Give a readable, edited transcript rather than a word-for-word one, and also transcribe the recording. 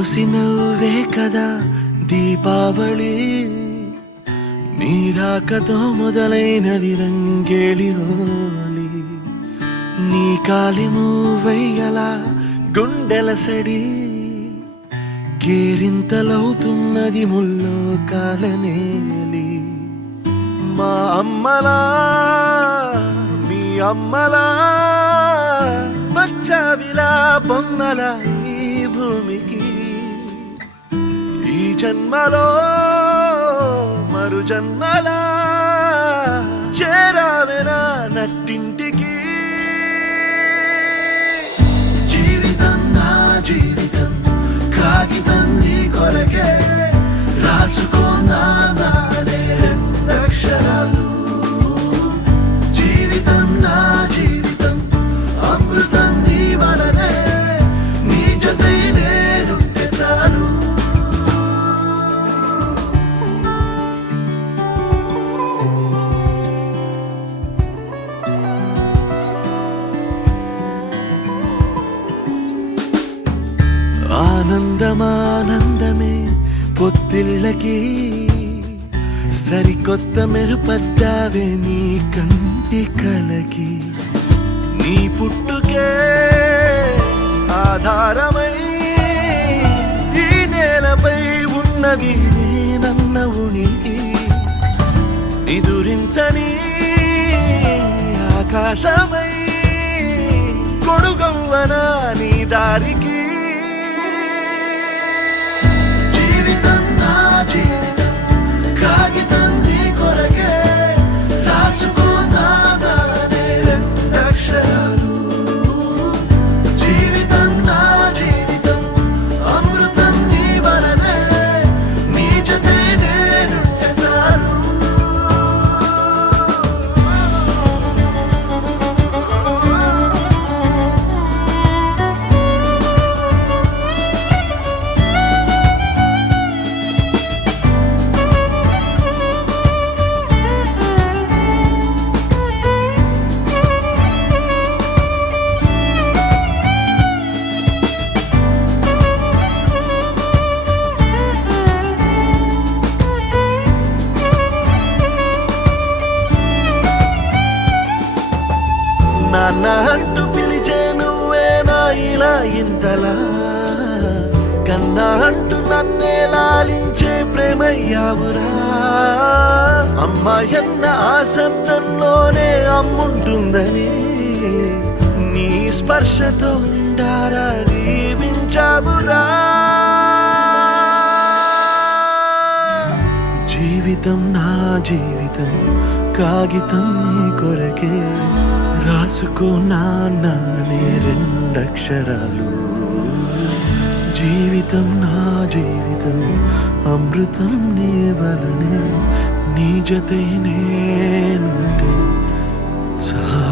పోసి నవ్వే కదా దీపావళి, నీ రాకతో మొదలైనది రంగేళి హోలీ. నీ కాలి మూవయ్యలా గుండెల సడి, కేరింతలవుతున్నది ముల్లో కాలనేలి. మా అమ్మలా మీ అమ్మలా వచ్చావిలా బొమ్మల ఈ భూమికి. ఈ జన్మలో మరు జన్మలా చేరావెనా నట్టింటికి. జీవితం నా జీవితం కాగితం నీ కొరకే, రాసుకోనా నానే రెండక్షరాలు. జీవితం నా జీవితం అమృతం నీ వలనే, నీ జతే నేనుంటే చాలు. ఆనందమానందమే పొత్తిళ్ళకి, సరికొత్త మెరుపడ్డావే నీ కంటి కలకి. నీ పుట్టుకే ఆధారమై ఈ నేలపై ఉన్నది నన్న ఉనికి. నిదురించని ఆకాశమై కొడుగవ్వన నీ దారికి. జీవితం నా జీవితం కాగితం నీ కొరకే, రాసుకోనా నానే రెండక్షరాలు. జీవితం నా జీవితం అమృతం నీ వలనే, నీ జతే నేనుంటే చాలు. నాన్న అంటూ పిలిచే నువ్వే నా ఇలా ఇంతలా, కన్నా అంటూ నన్నే లాలించే ప్రేమయ్యావురా. అమ్మాయన్న ఆ శబ్దంలోనే అమ్ముంటుందని, నీ స్పర్శతో నిండారా దీవించావురా. జీవితం నా జీవితం కాగితం నీ కొరకే, రాసుకోనా నానే రెండక్షరాలు. జీవితం నా జీవితం అమృతం నీ వలనే, నీ జతే నేనుంటే చాలు.